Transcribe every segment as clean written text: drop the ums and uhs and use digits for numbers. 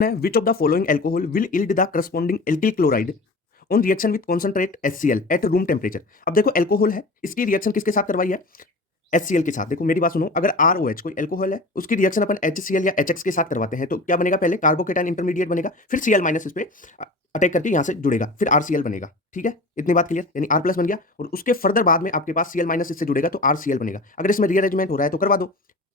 Which of the following alcohol will yield the corresponding alkyl chloride on reaction with concentrate HCl at room temperature? अब देखो alcohol है, इसकी reaction किसके साथ करवाई है? HCl के साथ। देखो मेरी बात सुनो, अगर ROH कोई एल्कोहल है, उसकी रिएक्शन अपन HCl या HX के साथ करवाते हैं तो क्या बनेगा? पहले कार्बोकेटाइन इंटरमीडिएट बनेगा, फिर Cl माइनस इस पे अटैक करके यहां से जुड़ेगा, फिर RCl बनेगा। ठीक है, इतनी बात क्लियर? यानी R प्लस बन गया और उसके फर्दर बाद में आपके पास Cl माइनस इससे जुड़ेगा तो RCl बनेगा। अगर इसमें रीअरेंजमेंट हो रहा है तो करवा दो।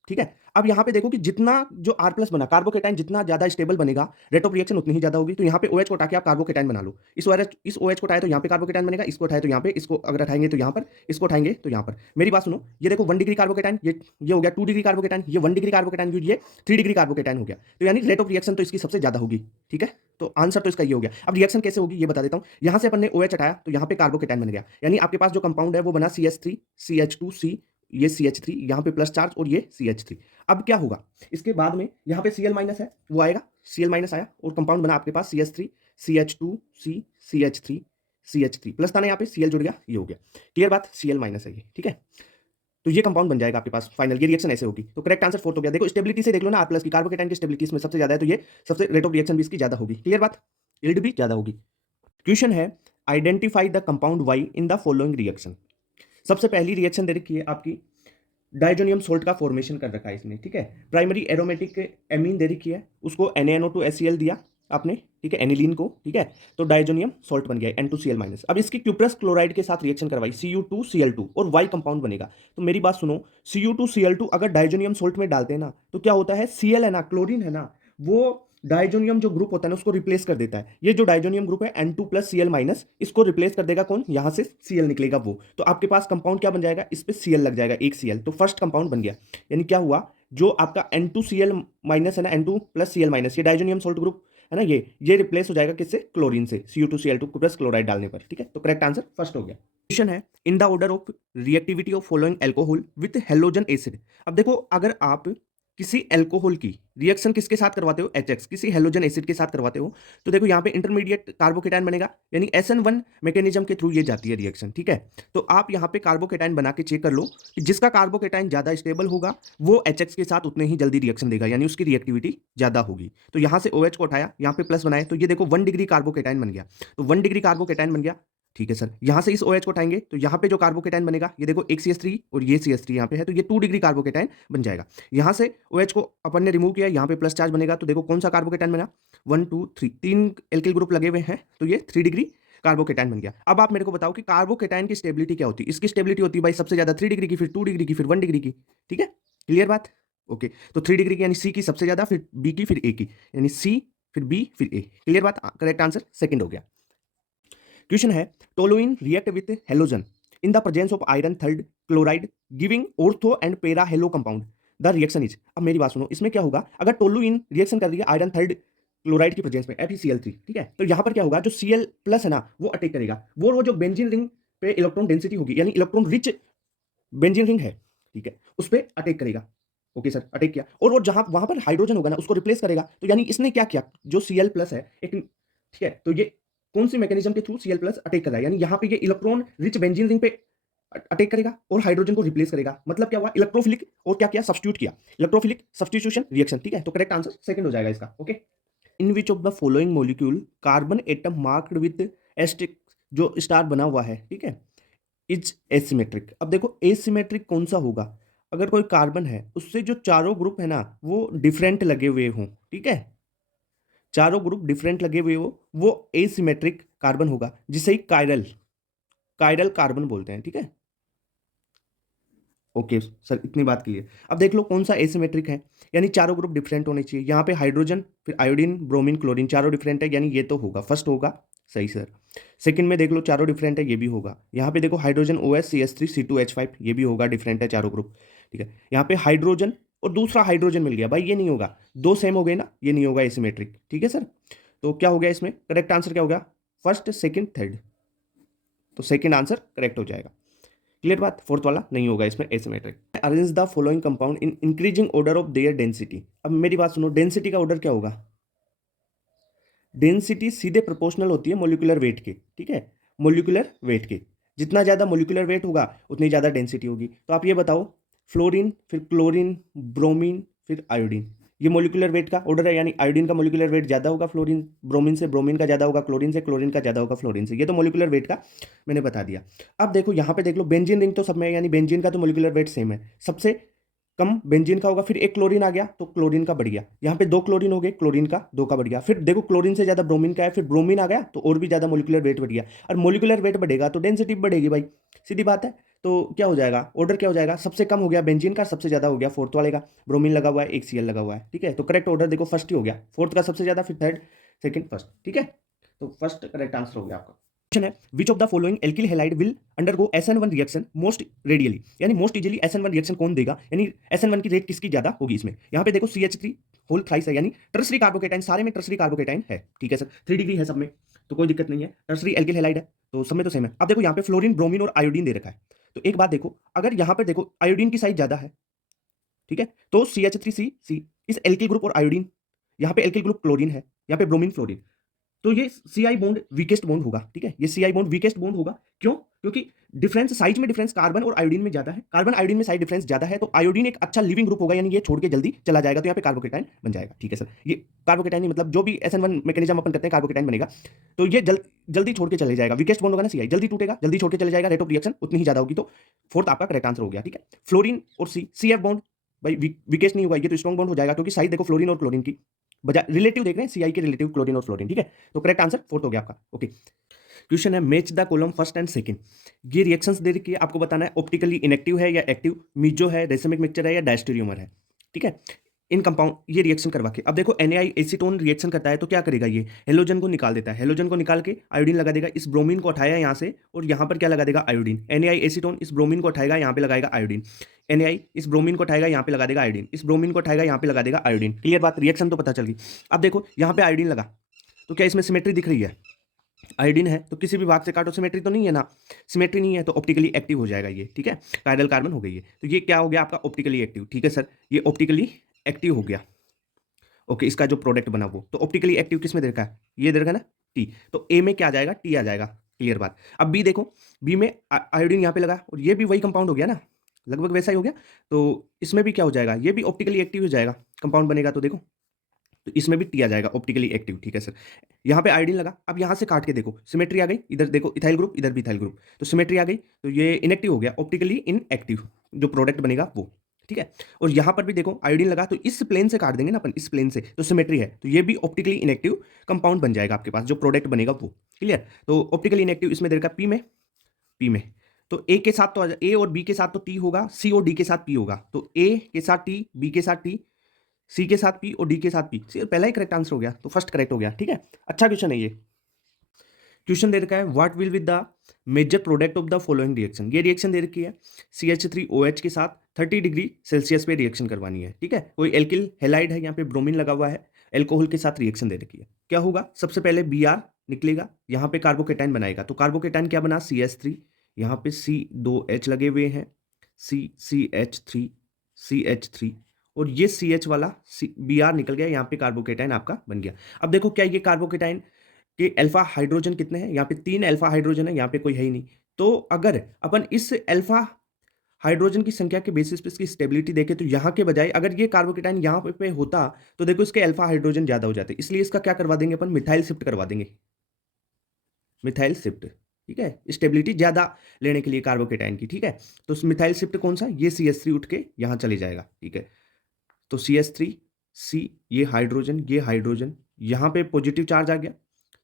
ठीक है, अब यहां पे देखो कि जितना जो R प्लस बना, कार्बोकेटाइन जितना ज्यादा स्टेबल बनेगा, रेट ऑफ रिएक्शन उतनी ही ज्यादा होगी। तो यहाँ पे OH को उठा के आप कार्बोकेटाइन बना लो। इस OH को उठाए तो यहाँ पे कार्बोकेटाइन बनेगा, इसको उठाए तो यहाँ पे, इसको अगर उठाएंगे तो यहाँ पर, इसको उठाएंगे तो यहाँ पर। मेरी बात सुनो, ये देखो 1 डिग्री कार्बोकेटाइन, ये हो गया 2 डिग्री कार्बोकेटाइन, ये 1 डिग्री कार्बोकेटाइन, ये 3 डिग्री कार्बोकेटाइन हो गया। तो यानी रेट ऑफ रिएक्शन तो इसकी सबसे ज्यादा होगी। ठीक है, तो आंसर तो इसका ये हो गया। अब रिएक्शन कैसे होगी ये बता देता हूँ। यहाँ से अपन ने OH हटाया तो यहाँ पे कार्बोकेटाइन बन गया, यानी आपके पास जो कंपाउंड है वो बना CH3 CH2C, ये CH3 यहाँ पे प्लस चार्ज और ये CH3। अब क्या होगा, इसके बाद में यहाँ पे Cl माइनस है वो आएगा, Cl माइनस आया और कंपाउंड बना आपके पास CH3 CH2C CH3 CH3 plus था ना, यहाँ पे Cl जुड़ गया, ये हो गया। क्लियर बात? Cl माइनस है ये। ठीक है, तो ये कंपाउंड बन जाएगा आपके पास फाइनल, ये रिएक्शन ऐसे होगी। तो करेक्ट आंसर फोर्थ हो गया। देखो स्टेबिलिटी से देख लो ना, R प्लस की कार्बोकेटाइन की स्टेबिलिटी इसमें सबसे ज्यादा है, तो ये सबसे रेट ऑफ रिएक्शन भी इसकी ज्यादा होगी। क्लियर बात? यील्ड भी ज्यादा होगी। क्वेश्चन है, identify the compound Y in the following reaction. सबसे पहली रिएक्शन दे रखी है आपकी, डाइजोनियम सोल्ट का फॉर्मेशन कर रखा है इसने। ठीक है, प्राइमरी एरोमेटिक एमीन दे रखी है, उसको NaNO2HCl दिया आपने। ठीक है, एनिलीन को। ठीक है, तो डाइजोनियम सोल्ट बन गया N2Cl माइनस। अब इसकी क्यूप्रस क्लोराइड के साथ रिएक्शन करवाई, Cu2Cl2 और Y कंपाउंड बनेगा। तो मेरी बात सुनो, Cu2Cl2 अगर डाइजोनियम सोल्ट में डालते हैं ना तो क्या होता है, Cl है ना, क्लोरीन है ना, वो डाइजोनियम जो ग्रुप होता है ना उसको रिप्लेस कर देता है। ये जो डाइजोनियम ग्रुप है N2 प्लस Cl माइनस, इसको रिप्लेस कर देगा कौन? यहां से Cl निकलेगा वो। तो आपके पास कंपाउंड क्या बन जाएगा, इस पे Cl लग जाएगा, एक Cl, तो फर्स्ट कंपाउंड बन गया। यानी क्या हुआ, जो आपका N2Cl माइनस है ना, N2 प्लस Cl माइनस, ये डाइजोनियम सोल्ट ग्रुप है ना, ये रिप्लेस हो जाएगा किससे? क्लोरीन से, Cu2Cl2 प्लस क्लोराइड डालने पर। ठीक है, तो करेक्ट आंसर फर्स्ट हो गया। क्वेश्चन है, in the order of reactivity of following alcohol with halogen acid. अब देखो, अगर आप किसी एल्कोहल की रिएक्शन किसके साथ करवाते हो, HX, किसी हेलोजन एसिड के साथ करवाते हो, तो देखो यहाँ पे इंटरमीडिएट कार्बोकेटाइन बनेगा, यानी SN1 मैकेनिज्म के थ्रू ये जाती है रिएक्शन। ठीक है, तो आप यहाँ पे कार्बोकेटाइन बना के चेक कर लो कि जिसका कार्बोकेटाइन ज्यादा स्टेबल होगा वो HX के साथ उतने ही जल्दी रिएक्शन देगा, यानी उसकी रिएक्टिविटी ज्यादा होगी। तो यहाँ से OH को उठाया, यहाँ पे प्लस बनाए, तो ये देखो 1 डिग्री कार्बोकेटाइन बन गया। तो 1 डिग्री कार्बोकेटाइन बन गया। ठीक है सर, यहां से इस OH को उठाएंगे तो यहाँ पे जो कार्बोकेटाइन बनेगा, ये देखो एक CH3 और ये CH3 यहाँ पे है, तो ये 2 डिग्री कार्बोकेटाइन बन जाएगा। यहां से OH को अपन ने रिमूव किया, यहाँ पे प्लस चार्ज बनेगा, तो देखो कौन सा कार्बोकेटाइन बना, 1 2 3, 3 एल्किल ग्रुप लगे हुए हैं, तो ये 3 डिग्री कार्बोकेटाइन बन गया। अब आप मेरे को बताओ कि कार्बोकेटाइन की स्टेबिलिटी क्या होती है? इसकी स्टेबिलिटी होती है भाई सबसे ज्यादा 3 डिग्री की, फिर 2 डिग्री की, फिर 1 डिग्री की। ठीक है, क्लियर बात? ओके, तो 3 डिग्री की यानी C की सबसे ज्यादा, फिर B की, फिर A की, यानी C फिर B फिर A। क्लियर बात? करेक्ट आंसर सेकंड हो गया। क्वेश्चन है, toluene react with halogen in the presence of iron third chloride giving ortho and para halo compound, the reaction is. अब मेरी बात सुनो, इसमें क्या होगा, अगर टोलुइन रिएक्शन कर रही है आयरन थर्ड क्लोराइड की प्रेजेंस में FeCl3। ठीक है, तो यहां पर क्या होगा, जो Cl प्लस है ना वो अटैक करेगा, वो जो बेंजीन रिंग पे इलेक्ट्रॉन डेंसिटी होगी, यानी इलेक्ट्रॉन रिच बेंजीन रिंग है, ठीक है, उस पर अटैक करेगा। ओके सर, अटैक किया, और वो जहां वहां पर हाइड्रोजन होगा ना उसको रिप्लेस करेगा। तो यानी इसने क्या किया, जो Cl प्लस है एक, ठीक है, तो ये कौन सी मैकेनिज्म के थ्रू Cl प्लस अटैक कर रहा है, यानी यहाँ पे ये इलेक्ट्रॉन रिच बेंजीन रिंग पे अटैक करेगा और हाइड्रोजन को रिप्लेस करेगा। मतलब क्या हुआ, इलेक्ट्रोफिलिक और क्या किया, सब्स्टिट्यूट किया, इलेक्ट्रोफिलिक सब्स्टिट्यूशन रिएक्शन। ठीक है, तो करेक्ट आंसर सेकंड हो जाएगा इसका। Okay, in which of the following molecule carbon atom marked with asterisk, जो स्टार बना हुआ है, ठीक है, इज एसिमेट्रिक। अब देखो एसिमेट्रिक कौन सा होगा, अगर कोई कार्बन है उससे जो चारों ग्रुप है ना वो डिफरेंट लगे हुए हों। ठीक है, चारों ग्रुप डिफरेंट लगे हुए हो, वो एसिमेट्रिक कार्बन होगा, जिसे ही कायरल कायरल कार्बन बोलते हैं। ठीक है, ओके सर, इतनी बात के लिए। अब देख लो कौन सा एसिमेट्रिक है, यानी चारों ग्रुप डिफरेंट होने चाहिए। यहाँ पे हाइड्रोजन, फिर आयोडीन, ब्रोमीन, क्लोरीन चारों डिफरेंट है, यानी ये तो होगा, फर्स्ट होगा सही सर। सेकंड में देख लो चारों डिफरेंट है, ये भी होगा। यहाँ पे देखो हाइड्रोजन OH CH3 C2H5, ये भी होगा, डिफरेंट है चारों ग्रुप। ठीक है, यहाँ पे हाइड्रोजन और दूसरा हाइड्रोजन मिल गया भाई, ये नहीं होगा, दो सेम हो गए ना, ये नहीं होगा एसिमेट्रिक। ठीक है सर, तो क्या हो गया इसमें, करेक्ट आंसर क्या होगा, फर्स्ट सेकंड थर्ड, तो सेकंड आंसर करेक्ट हो जाएगा। क्लियर बात? फोर्थ वाला नहीं होगा इसमें asymmetric. Arrange the following compound in increasing order of their density. अब मेरी बात सुनो, डेंसिटी का ऑर्डर क्या होगा, डेंसिटी सीधे प्रोपोर्शनल होती है मोलिकुलर वेट के। ठीक है, मोलिकुलर वेट के, जितना ज्यादा मोलिकुलर वेट होगा उतनी ज्यादा डेंसिटी होगी। तो आप ये बताओ, फ्लोरीन, फिर क्लोरीन, ब्रोमीन, फिर आयोडीन, ये मोलिकुलर वेट का ऑर्डर है, यानी आयोडीन का मोलिकुलर वेट ज़्यादा होगा फ्लोरीन ब्रोमीन से, ब्रोमीन का ज़्यादा होगा क्लोरीन से, क्लोरीन का ज़्यादा होगा फ्लोरीन से। ये तो मोलिकुलर वेट का मैंने बता दिया। अब देखो यहाँ पे देख लो, बेंजीन रिंग तो सब में है, यानी बेंजीन का तो मोलिकुलर वेट सेम है, सबसे कम बेंजीन का होगा। फिर एक क्लोरीन आ गया तो क्लोरीन का बढ़ गया, यहाँ पे 2 क्लोरीन हो गए, क्लोरीन का 2 का बढ़ गया। फिर देखो क्लोरीन से ज़्यादा ब्रोमीन का है, फिर ब्रोमीन आ गया तो और भी ज़्यादा मोलिकुलर वेट बढ़ गया। और मोलिकुलर वेट बढ़ेगा तो डेंसिटी बढ़ेगी भाई, सीधी बात है। तो क्या हो जाएगा, ऑर्डर क्या हो जाएगा, सबसे कम हो गया बेंजीन का, सबसे ज़्यादा हो गया फोर्थ वाले का, ब्रोमीन लगा हुआ है, एक सीएल लगा हुआ है, ठीक है। तो करेक्ट ऑर्डर देखो फर्स्ट ही हो गया, फोर्थ का सबसे ज़्यादा, फिर थर्ड, सेकंड, फर्स्ट, ठीक है। तो फर्स्ट करेक्ट आंसर हो गया आपका। क्वेश्चन है, which of the following alkyl halide will undergo SN1 reaction most radially, यानी मोस्ट इजीली SN1 रिएक्शन कौन देगा, यानी SN1 की रेट किसकी ज्यादा होगी इसमें। यहाँ पे देखो CH3 होल थ्राइस है, यानी टर्सरी कार्बोकेटाइन, सारे में टर्सरी कार्बोकेटाइन है, ठीक है सर, 3 डिग्री है सब में, तो कोई दिक्कत नहीं है, टर्सरी एल्किल हैलाइड है तो सब में तो सेम है। अब देखो यहाँ पे फ्लोरीन, ब्रोमीन और आयोडीन दे रखा है, तो एक बात देखो, अगर यहाँ पर देखो आयोडीन की साइज ज्यादा है, ठीक है, तो CH3C इस एल्किल ग्रुप और आयोडीन, यहाँ पे एल्किल ग्रुप क्लोरीन है, यहाँ पे ब्रोमीन फ्लोरीन, तो ये सीआई बॉन्ड वीकेस्ट बॉन्ड होगा, ठीक है, ये सीआई बॉन्ड वीकेस्ट बॉन्ड होगा। क्यों, क्योंकि डिफरेंस साइज में डिफरेंस कार्बन और आयोडीन में ज्यादा है, कार्बन आयोडीन में साइज डिफरेंस ज्यादा है, तो आयोडीन एक अच्छा लिविंग ग्रुप होगा, यानी ये छोड़ के जल्दी चला जाएगा, तो यहाँ पे कार्बोकेटाइन बन जाएगा, ठीक है सर। ये कार्बोकेटाइन मतलब जो भी SN1 मैकेनिज्म अपन करते हैं कार्बोकेटाइन बनेगा, तो ये जल्दी छोड़ के चले जाएगा, वीकेस्ट बॉन्ड होगा ना सीआई, जल्दी टूटेगा, जल्दी छोड़ के चले जाएगा, रेट ऑफ रिएक्शन उतनी ही ज्यादा होगी, तो फोर्थ आपका करेक्ट आंसर हो गया, ठीक है। फ्लोरीन और CF बॉन्ड भाई वीकेस्ट नहीं होगा, ये तो स्ट्रॉन्ग बॉन्ड हो जाएगा, क्योंकि साइज देखो फ्लोरीन और क्लोरीन की बजाय रिलेटिव देख रहे हैं, सीआई के रिलेटिव क्लोरीन और फ्लोरीन, ठीक है। तो करेक्ट आंसर फोर्थ हो गया आपका, ओके। क्वेश्चन है, match the column first and second. ये रिएक्शंस दे रखी है, आपको बताना है ऑप्टिकली इनएक्टिव है या एक्टिव, मीजो है, रेसमिक मिक्सचर है या डायस्टेरियोमर है, ठीक है। इन कंपाउंड ये रिएक्शन करवा के, अब देखो NaI एसीटोन रिएक्शन करता है तो क्या करेगा, ये हेलोजन को निकाल देता है, हेलोजन को निकाल के आयोडीन लगा देगा, इस ब्रोमीन को उठाया यहाँ से और यहाँ पर क्या लगा देगा, आयोडीन। NaI एसीटोन इस ब्रोमीन को उठाएगा, यहाँ पे लगाएगा आयोडीन, NaI इस ब्रोमीन को उठाएगा, यहाँ पे लगा देगा आयोडीन, इस ब्रोमीन को उठाएगा, यहाँ पे लगा देगा आयोडीन। क्लियर बात, रिएक्शन तो पता चल गई। अब देखो यहाँ पे आयोडीन लगा, तो क्या इसमें सिमेट्री दिख रही है, आयोडीन है तो किसी भी भाग से काटो, सिमेट्री तो नहीं है ना, सिमेट्री नहीं है तो ऑप्टिकली एक्टिव हो जाएगा ये, ठीक है, कायरल कार्बन हो गई है, तो ये क्या हो गया आपका ऑप्टिकली एक्टिव, ठीक है सर, ये ऑप्टिकली एक्टिव हो गया, ओके। इसका जो प्रोडक्ट बना वो तो ऑप्टिकली एक्टिव किस में दे रखा है, ये दे रखा है ना टी, तो ए में क्या आ जाएगा, टी आ जाएगा, क्लियर बात। अब बी देखो, बी में आयोडीन यहाँ पे लगा और ये भी वही कंपाउंड हो गया ना, लगभग वैसा ही हो गया, तो इसमें भी क्या हो जाएगा, ये भी ऑप्टिकली एक्टिव हो जाएगा, कंपाउंड बनेगा, तो देखो तो इसमें भी टी आ जाएगा ऑप्टिकली एक्टिव, ठीक है सर। यहाँ पे आयोडीन लगा, अब यहाँ से काट के देखो सिमेट्री आ गई, इधर देखो इथाइल ग्रुप, इधर भी इथाइल ग्रुप, तो सिमेट्री आ गई, तो ये इनएक्टिव हो गया, ऑप्टिकली इनएक्टिव, जो प्रोडक्ट बनेगा वो, ठीक है। और यहाँ पर भी देखो आयोडीन लगा, तो इस प्लेन से काट देंगे ना अपन, इस प्लेन से, तो सिमेट्री है, तो ये भी ऑप्टिकली इनएक्टिव कंपाउंड बन जाएगा आपके पास, जो प्रोडक्ट बनेगा वो, क्लियर। तो ऑप्टिकली इनएक्टिव इसमें देखा पी में, तो ए के साथ तो ए और बी के साथ तो टी होगा, सी और डी के साथ पी होगा, तो ए के साथ टी, बी के साथ टी, सी के साथ पी और डी के साथ पी, पहला ही करेक्ट आंसर हो गया, तो फर्स्ट करेक्ट हो गया, ठीक है। अच्छा क्वेश्चन है ये। क्वेश्चन दे रखा है, what will with the major product of the following reaction. ये रिएक्शन दे रखी है, CH3OH के साथ 30 डिग्री सेल्सियस पे रिएक्शन करवानी है, ठीक है। कोई एल्किल हैलाइड है, यहाँ पे ब्रोमीन लगा हुआ है, एल्कोहल के साथ रिएक्शन दे रखी है, क्या होगा, सबसे पहले Br निकलेगा, यहाँ पे कार्बोकेटाइन बनाएगा, तो कार्बोकेटाइन क्या बना, CH3, यहाँ पे C2H लगे हुए हैं, CH3 और ये CH वाला Br निकल गया, यहाँ पे कार्बोकेटाइन आपका बन गया। अब देखो क्या ये कार्बोकेटाइन के अल्फा हाइड्रोजन कितने हैं, यहाँ पे 3 अल्फा हाइड्रोजन है, यहाँ पे कोई है ही नहीं, तो अगर अपन इस अल्फा हाइड्रोजन की संख्या के बेसिस पे इसकी स्टेबिलिटी देखें, तो यहाँ के बजाय अगर ये कार्बोकेटाइन यहाँ पे होता तो देखो इसके अल्फा हाइड्रोजन ज्यादा हो जाते, इसलिए इसका क्या करवा देंगे अपन, मिथाइल शिफ्ट करवा देंगे, मिथाइल शिफ्ट, ठीक है, स्टेबिलिटी ज्यादा लेने के लिए कार्बोकेटाइन की, ठीक है। तो मिथाइल शिफ्ट कौन सा, ये CH3 उठ के यहाँ चले जाएगा, ठीक है, तो CH3C, ये हाइड्रोजन यहाँ पे पॉजिटिव चार्ज आ गया,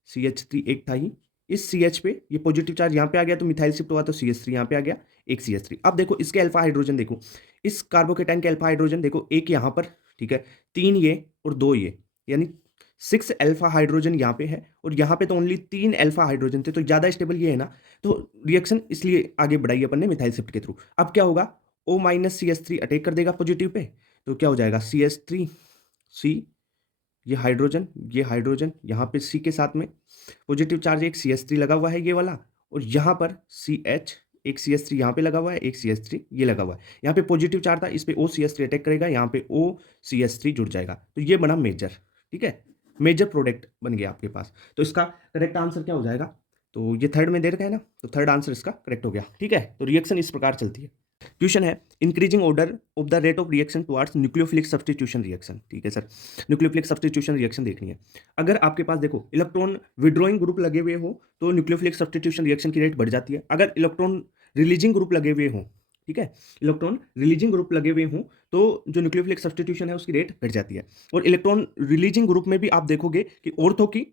CH3 एक था ही, इस CH पे ये पॉजिटिव चार्ज यहाँ पे आ गया, तो मिथाइल शिफ्ट हुआ, तो CH3 यहाँ पे आ गया, एक CH3। अब देखो इसके अल्फा हाइड्रोजन देखो, इस कार्बोकेटाइन के अल्फा हाइड्रोजन देखो, एक यहाँ पर, ठीक है, 3 ये और 2 ये, यानी 6 अल्फा हाइड्रोजन यहाँ पे है, और यहाँ पे तो ओनली 3 अल्फा हाइड्रोजन थे, तो ज्यादा स्टेबल ये है ना, तो रिएक्शन इसलिए आगे बढ़ाई अपन ने मिथाइल शिफ्ट के थ्रू। अब क्या होगा, O-CH3 अटैक कर देगा पॉजिटिव पे, तो क्या हो जाएगा, CH3C, ये हाइड्रोजन यहाँ पे C के साथ में पॉजिटिव चार्ज, एक CH3 लगा हुआ है ये वाला, और यहाँ पर CH, एक CH3 यहाँ पे लगा हुआ है, एक CH3 ये लगा हुआ है, यहाँ पे पॉजिटिव चार्ज था, इस पे OCH3 अटैक करेगा, यहाँ पे OCH3 जुड़ जाएगा, तो ये बना मेजर, ठीक है, मेजर प्रोडक्ट बन गया आपके पास। तो इसका करेक्ट आंसर क्या हो जाएगा, तो ये थर्ड में दे रखा है ना, तो थर्ड आंसर इसका करेक्ट हो गया, ठीक है। तो रिएक्शन इस प्रकार चलती है। क्वेश्चन है increasing order of the rate of reaction towards nucleophilic substitution reaction. ठीक है सर, न्यूक्लियोफिलिक सब्स्टिट्यूशन रिएक्शन देखनी है। अगर आपके पास देखो इलेक्ट्रॉन विड्रॉइंग ग्रुप लगे हुए हो तो न्यूक्लियोफिलिक सब्स्टिट्यूशन रिएक्शन की रेट बढ़ जाती है। अगर इलेक्ट्रॉन रिलीजिंग ग्रुप लगे हुए हो, ठीक है, इलेक्ट्रॉन रिलीजिंग ग्रुप लगे हुए हो तो जो न्यूक्लियोफिलिक सब्स्टिट्यूशन है उसकी रेट घट जाती है। और इलेक्ट्रॉन रिलीजिंग ग्रुप में भी आप देखोगे कि ऑर्थो की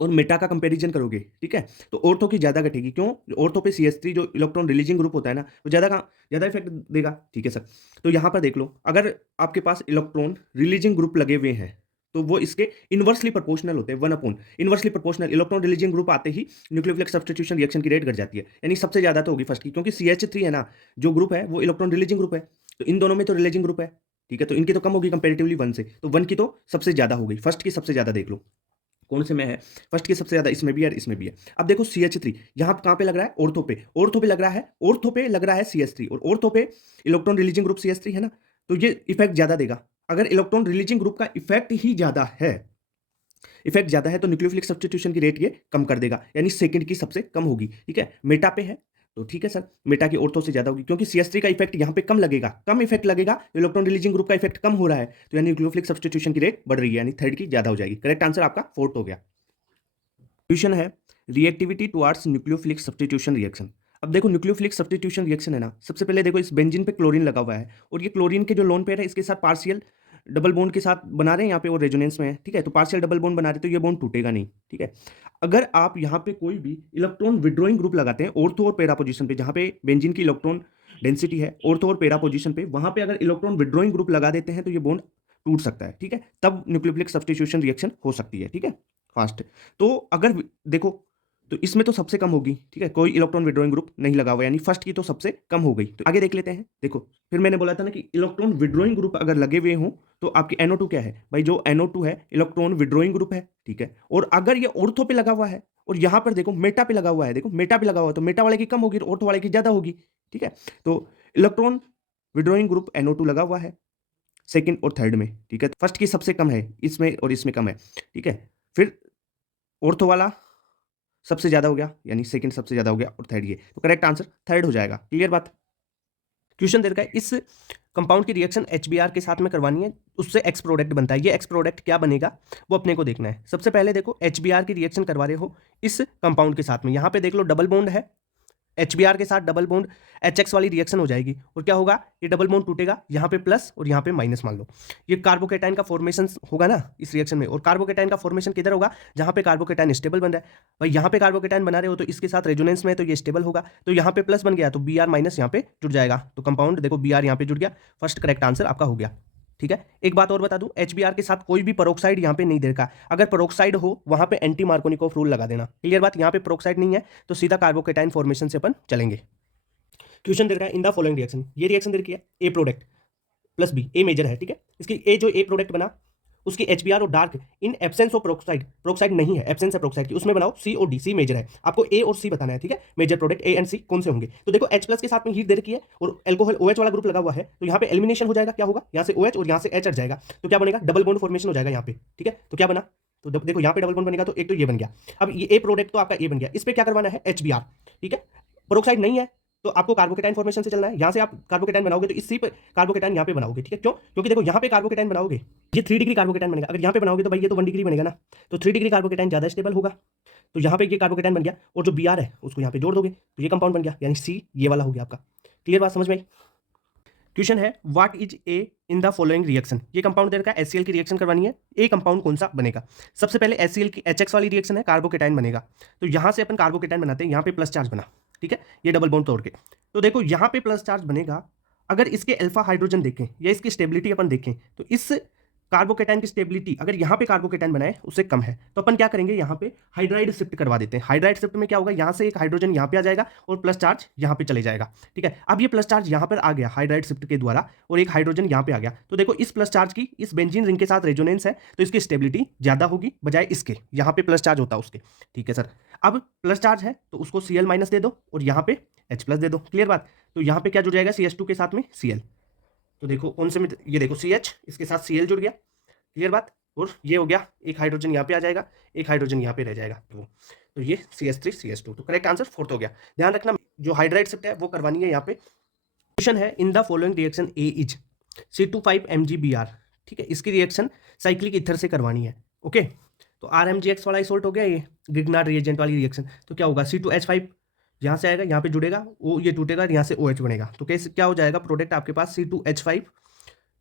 और मेटा का कंपैरिजन करोगे, ठीक है, तो ऑर्थो की ज़्यादा घटेगी। क्यों? ऑर्थो पे CH3 जो इलेक्ट्रॉन रिलीजिंग ग्रुप होता है ना, वो ज़्यादा इफेक्ट देगा। ठीक है सर, तो यहाँ पर देख लो, अगर आपके पास इलेक्ट्रॉन रिलीजिंग ग्रुप लगे हुए हैं तो वो इसके इनवर्सली प्रोपोर्शनल होते हैं, 1 upon inversely proportional. Electron releasing group आते ही न्यूक्लियोफिलिक सब्स्टिट्यूशन रिएक्शन की रेट घट जाती है, यानी सबसे ज़्यादा तो होगी फर्स्ट की, क्योंकि CH3 है ना जो ग्रुप है वो इलेक्ट्रॉन रिलीजिंग ग्रुप है, तो इन दोनों में तो रिलीजिंग ग्रुप है। ठीक है, तो इनकी तो कम होगी कंपेरेटिवली 1 से, तो 1 की तो सबसे ज़्यादा हो गई, फर्स्ट की सबसे ज़्यादा देख लो कौन से में है। फर्स्ट की सबसे ज्यादा इसमें भी है और इसमें भी है। अब देखो CH3 यहाँ कहाँ पे लग रहा है? ऑर्थो पे लग रहा है, ऑर्थो पे लग रहा है CH3, और ऑर्थो पे इलेक्ट्रॉन रिलीजिंग ग्रुप CH3 है ना, तो ये इफेक्ट ज्यादा देगा। अगर इलेक्ट्रॉन रिलीजिंग ग्रुप का इफेक्ट ज्यादा है तो न्यूक्लियोफिलिक सब्स्टिट्यूशन की रेट ये कम कर देगा, यानी सेकंड की सबसे कम होगी। ठीक है, मेटा पे है तो ठीक है सर, मेटा की ऑर्थो से ज्यादा होगी, क्योंकि CH3 का इफेक्ट यहाँ पे कम लगेगा, कम इफेक्ट लगेगा, इलेक्ट्रॉन रिलीजिंग ग्रुप का इफेक्ट कम हो रहा है, तो यानी न्यूक्लियोफिलिक सब्स्टिट्यूशन की रेट बढ़ रही है, यानी थर्ड की ज्यादा हो जाएगी। करेक्ट आंसर आपका फोर्थ हो गया। क्वेश्चन है reactivity towards nucleophilic substitution reaction. अब देखो न्यूक्लियोफिलिक सब्स्टिट्यूशन रिएक्शन है ना, सबसे पहले देखो इस बेंजीन पे क्लोरीन लगा हुआ है, और ये क्लोरीन के जो लोन पेयर है इसके साथ पार्शियल डबल बॉन्ड के साथ बना रहे हैं, यहाँ पे वो रेजोनेंस में है। ठीक है, तो पार्शियल डबल बॉन्ड बना रहे तो ये बॉन्ड टूटेगा नहीं। ठीक है, अगर आप यहाँ पे कोई भी इलेक्ट्रॉन विड्रॉइंग ग्रुप लगाते हैं ऑर्थो और पैरा पोजीशन पे, जहाँ पे बेंजीन की इलेक्ट्रॉन डेंसिटी है ऑर्थो और पैरा पोजीशन पे, वहां पे अगर इलेक्ट्रॉन विड्रॉइंग ग्रुप लगा देते हैं तो ये बॉन्ड टूट सकता है। ठीक है, तब न्यूक्लियोफिलिक सब्स्टिट्यूशन रिएक्शन हो सकती है। ठीक है, फास्ट। तो अगर देखो तो इसमें तो सबसे कम होगी। ठीक है, कोई इलेक्ट्रॉन विड्रॉइंग ग्रुप नहीं लगा हुआ, यानी फर्स्ट की तो सबसे कम हो गई। तो आगे देख लेते हैं। देखो फिर मैंने बोला था ना कि इलेक्ट्रॉन विड्रॉइंग ग्रुप अगर लगे हुए हों तो आपकी NO2 क्या है भाई? जो NO2 है इलेक्ट्रॉन विड्रॉइंग ग्रुप है। ठीक है, और अगर ये ऑर्थो पे लगा हुआ है और यहाँ पर देखो मेटा पे लगा हुआ है, देखो मेटा पे लगा हुआ है, तो मेटा वाले की कम होगी, ऑर्थो वाले की ज्यादा होगी। ठीक है, तो इलेक्ट्रॉन विड्रॉइंग ग्रुप NO2 लगा हुआ है सेकंड और थर्ड में। ठीक है, फर्स्ट की सबसे कम है इसमें और इसमें कम है। ठीक है, फिर ऑर्थो वाला सबसे ज्यादा हो गया, यानी सेकंड सबसे ज्यादा हो गया, और थर्ड ये, तो करेक्ट आंसर थर्ड हो जाएगा। क्लियर बात? क्वेश्चन दे रखा है इस कंपाउंड की रिएक्शन HBr के साथ में करवानी है, उससे एक्स प्रोडक्ट बनता है। ये एक्स प्रोडक्ट क्या बनेगा वो अपने को देखना है। सबसे पहले देखो HBr की रिएक्शन करवा रहे हो इस कंपाउंड के साथ में, यहाँ पे देख लो डबल बॉन्ड है, HBr के साथ डबल बॉन्ड HX वाली रिएक्शन हो जाएगी, और क्या होगा? ये डबल बॉन्ड टूटेगा, यहाँ पे प्लस और यहाँ पे माइनस मान लो। ये कार्बोकेटाइन का फॉर्मेशन होगा ना इस रिएक्शन में, और कार्बोकेटाइन का फॉर्मेशन किधर होगा? जहाँ पे कार्बोकेटाइन स्टेबल बन रहा है। भाई यहाँ पे कार्बोकेटाइन बना रहे हो तो इसके साथ रेजोनेंस में है तो ये स्टेबल होगा, तो यहाँ पे प्लस बन गया तो Br माइनस यहाँ पे जुड़ जाएगा, तो कंपाउंड देखो Br यहाँ पे जुड़ गया। फर्स्ट करेक्ट आंसर आपका हो गया। ठीक है, एक बात और बता दूं, HBr के साथ कोई भी परोक्साइड यहाँ पे नहीं दे रखा। अगर परोक्साइड हो वहां पे एंटी मार्कोनिकोव रूल लगा देना। क्लियर बात? यहाँ पे परोक्साइड नहीं है तो सीधा कार्बोकेटाइन फॉर्मेशन से अपन चलेंगे। क्वेश्चन दे रखा है इन द फॉलोइंग रिएक्शन, ये रिएक्शन दे रखी है ए प्रोडक्ट प्लस बी, ए मेजर है। ठीक है, इसकी ए जो ए प्रोडक्ट बना उसकी HBr और dark in absence of peroxide, peroxide नहीं है, एब्सेंस है प्रोक्साइड की, उसमें बनाओ C और D, सी मेजर है। आपको ए और सी बताना है। ठीक है, मेजर प्रोडक्ट ए एंड सी कौन से होंगे? तो देखो H प्लस के साथ में हीट दे रखी है और एल्कोहल OH वाला ग्रुप लगा हुआ है, तो यहाँ पे एलिमिनेशन हो जाएगा। क्या होगा? यहाँ से OH और यहाँ से H हट जाएगा, तो क्या बनेगा? डबल बॉन्ड फॉर्मेशन हो जाएगा यहाँ पे। ठीक है, तो क्या बना? तो देखो यहाँ पे डबल बॉन्ड बनेगा, तो एक तो ये बन गया। अब ये ए प्रोडक्ट तो आपका ए बन गया, इस पे क्या करवाना है? HBr। ठीक है, प्रोक्साइड नहीं है तो आपको कार्बोकेटाइन फॉर्मेशन से चलना है। यहाँ से आप कार्बोकेटाइन बनाओगे तो इसी पे कार्बोकेटाइन यहाँ पे बनाओगे। ठीक है, क्यों? क्योंकि देखो यहाँ पे कार्बोकेटाइन बनाओगे ये 3 डिग्री कार्बोकेटाइन बनेगा, अगर यहाँ पे बनाओगे तो भाई ये तो 1 डिग्री बनेगा ना, तो 3 डिग्री कार्बोकेटाइन ज्यादा स्टेबल होगा, तो यहाँ पे ये कार्बोकेटाइन बन गया, और जो Br है उसको यहाँ पे जोड़ दोगे तो ये कंपाउंड बन गया, यानी सी ये वाला हो गया आपका। क्लियर बात? समझ में आई? क्वेश्चन है what is a in the following reaction. ये कंपाउंड दे रखा है HCl की रिएक्शन करवानी है, ए कंपाउंड कौन सा बनेगा? सबसे पहले HCl की HX वाली रिएक्शन है, कार्बोकेटाइन बनेगा, तो यहां से अपन कार्बोकेटाइन बनाते हैं, यहाँ पे प्लस चार्ज बना। ठीक है, ये डबल बॉन्ड तोड़ के, तो देखो यहाँ पे प्लस चार्ज बनेगा। अगर इसके अल्फा हाइड्रोजन देखें या इसकी स्टेबिलिटी अपन देखें तो इस कार्बोकेटाइन की स्टेबिलिटी अगर यहाँ पे कार्बोकेटाइन बनाए उससे कम है, तो अपन क्या करेंगे? यहाँ पे हाइड्राइड शिफ्ट करवा देते हैं। हाइड्राइड शिफ्ट में क्या होगा? यहाँ से एक हाइड्रोजन यहाँ पे आ जाएगा और प्लस चार्ज यहाँ पे चले जाएगा। ठीक है, अब ये प्लस चार्ज यहाँ पर आ गया हाइड्राइड शिफ्ट के द्वारा, और एक हाइड्रोजन यहाँ पे आ गया, तो देखो इस प्लस चार्ज की इस बेंजीन रिंग के साथ रेजोनेंस है, तो इसकी स्टेबिलिटी ज्यादा होगी बजाय इसके, यहाँ पे प्लस चार्ज होता है उसके। ठीक है सर, अब प्लस चार्ज है तो उसको Cl माइनस दे दो और यहाँ पे H प्लस दे दो। क्लियर बात? तो यहाँ पे क्या जुड़ जाएगा? CH2 के साथ में Cl, तो देखो कौन से में, ये देखो CH इसके साथ Cl जुड़ गया। क्लियर बात? और ये हो गया, एक हाइड्रोजन यहाँ पे आ जाएगा, एक हाइड्रोजन यहाँ पे रह जाएगा, तो ये CH3 CH2, तो करेक्ट आंसर फोर्थ हो गया। ध्यान रखना जो हाइड्राइड शिफ्ट है वो करवानी है यहाँ पे क्वेश्चन है इन the following reaction A is C25MgBr, ठीक है, इसकी रिएक्शन साइक्लिक ईथर से करवानी है। ओके, तो RMgX वाला सॉल्ट हो गया, ये ग्रिग्नार्ड रिएजेंट वाली रिएक्शन। तो क्या होगा, C2H5 यहाँ से आएगा, यहाँ पे जुड़ेगा, वो ये टूटेगा, यहाँ से OH बनेगा। तो कैसे क्या हो जाएगा प्रोडक्ट आपके पास, C2H5,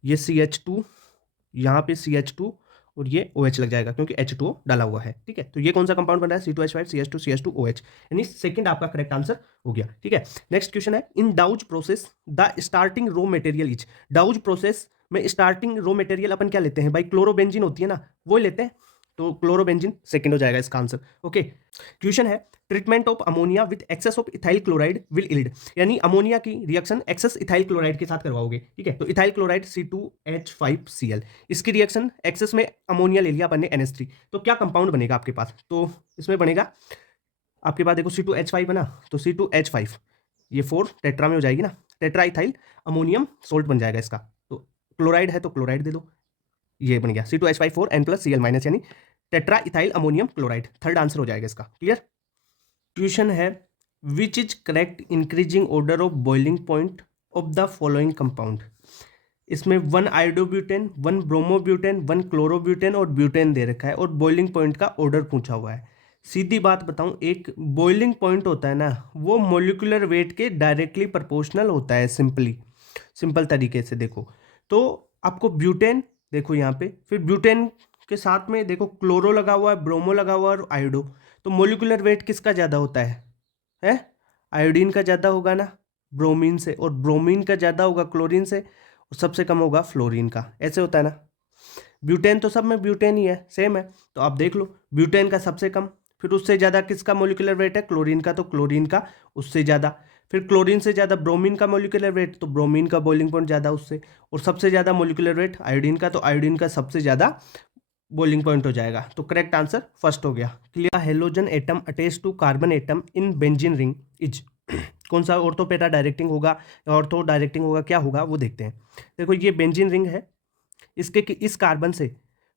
ये CH2, यहाँ पे CH2 और ये OH लग जाएगा क्योंकि H2O डाला हुआ है। ठीक है, तो ये कौन सा कंपाउंड बन रहा है, C2H5 CH2 CH2 OH, यानी सेकंड आपका करेक्ट आंसर हो गया। ठीक है, नेक्स्ट क्वेश्चन है in Dow's process the starting raw material is. Dow's process में स्टार्टिंग रो मटेरियल अपन क्या लेते हैं भाई, क्लोरोबेंजीन होती है ना, वो लेते हैं, तो क्लोरोबेंजीन सेकंड हो जाएगा इसका आंसर। ओके, क्वेश्चन है treatment of ammonia with excess of ethyl chloride will yield, यानी अमोनिया की रिएक्शन एक्सेस इथाइल क्लोराइड के साथ करवाओगे। ठीक है, तो इथाइल क्लोराइड C2H5Cl, इसकी रिएक्शन एक्सेस में अमोनिया ले लिया अपन ने NH3, तो क्या कंपाउंड बनेगा आपके पास, तो इसमें बनेगा आपके पास देखो C2H5 बना, तो C2H5 ये 4 टेट्रा में हो जाएगी ना, टेट्रा इथाइल अमोनियम सोल्ट बन जाएगा इसका। तो क्लोराइड है तो क्लोराइड दे दो, ये बन गया C2H5 4N+Cl- यानी tetra ethyl ammonium chloride, third answer हो जाएगा इसका। क्लियर। क्वेश्चन है which is correct increasing order of boiling point of the following compound. इसमें 1 आयोडोब्यूटेन, 1 ब्रोमोब्यूटेन, 1 क्लोरोब्यूटेन और ब्यूटेन दे रखा है और बॉइलिंग पॉइंट का ऑर्डर पूछा हुआ है। सीधी बात बताऊं, एक बॉइलिंग पॉइंट होता है ना, वो मोलिकुलर वेट के डायरेक्टली प्रोपोर्शनल होता है। सिंपल तरीके से देखो तो आपको ब्यूटेन देखो यहाँ पे, फिर ब्यूटेन के साथ में देखो क्लोरो लगा हुआ है, ब्रोमो लगा हुआ है और आयोडो, तो मोलिकुलर वेट किसका ज़्यादा होता है आयोडीन का ज़्यादा होगा ना ब्रोमीन से, और ब्रोमीन का ज़्यादा होगा क्लोरीन से, और सबसे कम होगा फ्लोरीन का। ऐसे होता है ना, ब्यूटेन तो सब में ब्यूटेन ही है, सेम है, तो आप देख लो ब्यूटेन का सबसे कम, फिर उससे ज़्यादा किसका मोलिकुलर वेट है, क्लोरीन का, तो क्लोरीन का उससे ज़्यादा, फिर क्लोरीन से ज़्यादा ब्रोमीन का मोलिकुलर वेट, तो ब्रोमीन का बॉइलिंग पॉइंट ज़्यादा उससे, और सबसे ज़्यादा मोलिकुलर वेट आयोडीन का, तो आयोडीन का सबसे ज़्यादा बॉइलिंग पॉइंट हो जाएगा। तो करेक्ट आंसर फर्स्ट हो गया। Clear. Halogen atom attach to carbon atom in benzene ring is, कौन सा ऑर्थो पेटा डायरेक्टिंग होगा या ऑर्थो डायरेक्टिंग होगा, क्या होगा वो देखते हैं। देखो ये बेंजीन रिंग है, इसके इस कार्बन से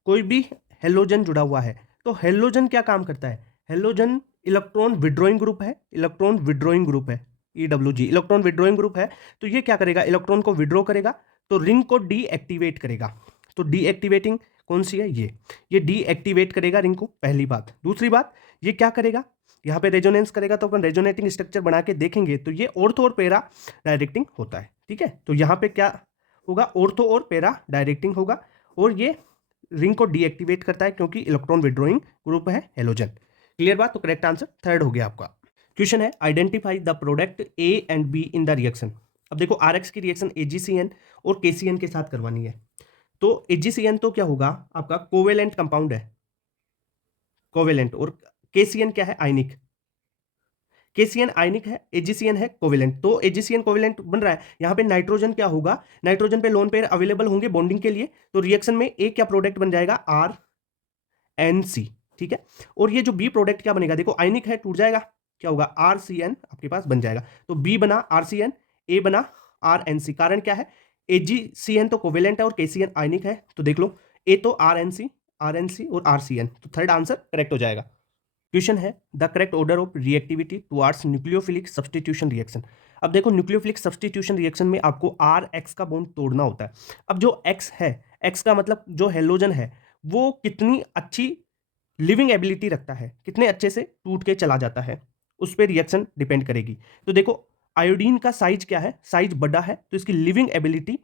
कोई भी हेलोजन जुड़ा हुआ है, तो हेलोजन क्या काम करता है, हेलोजन इलेक्ट्रॉन विड्रॉइंग ग्रुप है, इलेक्ट्रॉन विड्रॉइंग ग्रुप है, EWG इलेक्ट्रॉन विड्रॉइंग ग्रुप है। तो ये क्या करेगा, इलेक्ट्रॉन को विड्रॉ करेगा, तो रिंग को डीएक्टिवेट करेगा। तो डीएक्टिवेटिंग कौन सी है, ये डीएक्टिवेट करेगा रिंग को, पहली बात। दूसरी बात, ये क्या करेगा, यहाँ पे रेजोनेंस करेगा, तो अपन रेजोनेटिंग स्ट्रक्चर बना के देखेंगे, तो ये ऑर्थो और पैरा डायरेक्टिंग होता है। ठीक है, तो यहाँ पे क्या होगा, ऑर्थो और पैरा डायरेक्टिंग होगा, और ये रिंग को डीएक्टिवेट करता है क्योंकि इलेक्ट्रॉन विड्रॉइंग ग्रुप है हेलोजन। क्लियर बात, तो करेक्ट आंसर थर्ड हो गया आपका। क्वेश्चन है identify the product A and B in the reaction. अब देखो RX की रिएक्शन AgCN और KCN के साथ करवानी है, तो AgCN तो क्या होगा आपका कोवेलेंट कंपाउंड है, कोवेलेंट, और KCN क्या है, आयनिक। KCN आयनिक है, AgCN है कोवेलेंट, तो AgCN कोवेलेंट बन रहा है। यहाँ पे नाइट्रोजन क्या होगा, नाइट्रोजन पे लोन पेयर अवेलेबल होंगे बॉन्डिंग के लिए, तो रिएक्शन में एक क्या प्रोडक्ट बन जाएगा, RNC। ठीक है, और ये जो B प्रोडक्ट क्या बनेगा, देखो आयनिक है, टूट जाएगा, क्या होगा, RCN आपके पास बन जाएगा। तो B बना RCN, A बना RNC, कारण क्या है, AgCN तो कोवेलेंट है और KCN आयनिक है, तो देख लो A तो RNC और RCN, तो थर्ड आंसर करेक्ट हो जाएगा। क्वेश्चन है the correct order of reactivity towards nucleophilic substitution reaction. अब देखो न्यूक्लियोफिलिक सब्स्टिट्यूशन रिएक्शन में आपको RX का बॉन्ड तोड़ना होता है। अब जो X है, X का मतलब जो हेलोजन है, वो कितनी अच्छी लिविंग एबिलिटी रखता है, कितने अच्छे से टूट के चला जाता है, उस पर रिएक्शन डिपेंड करेगी। तो देखो आयोडीन का साइज क्या है, साइज बड़ा है, तो इसकी लिविंग एबिलिटी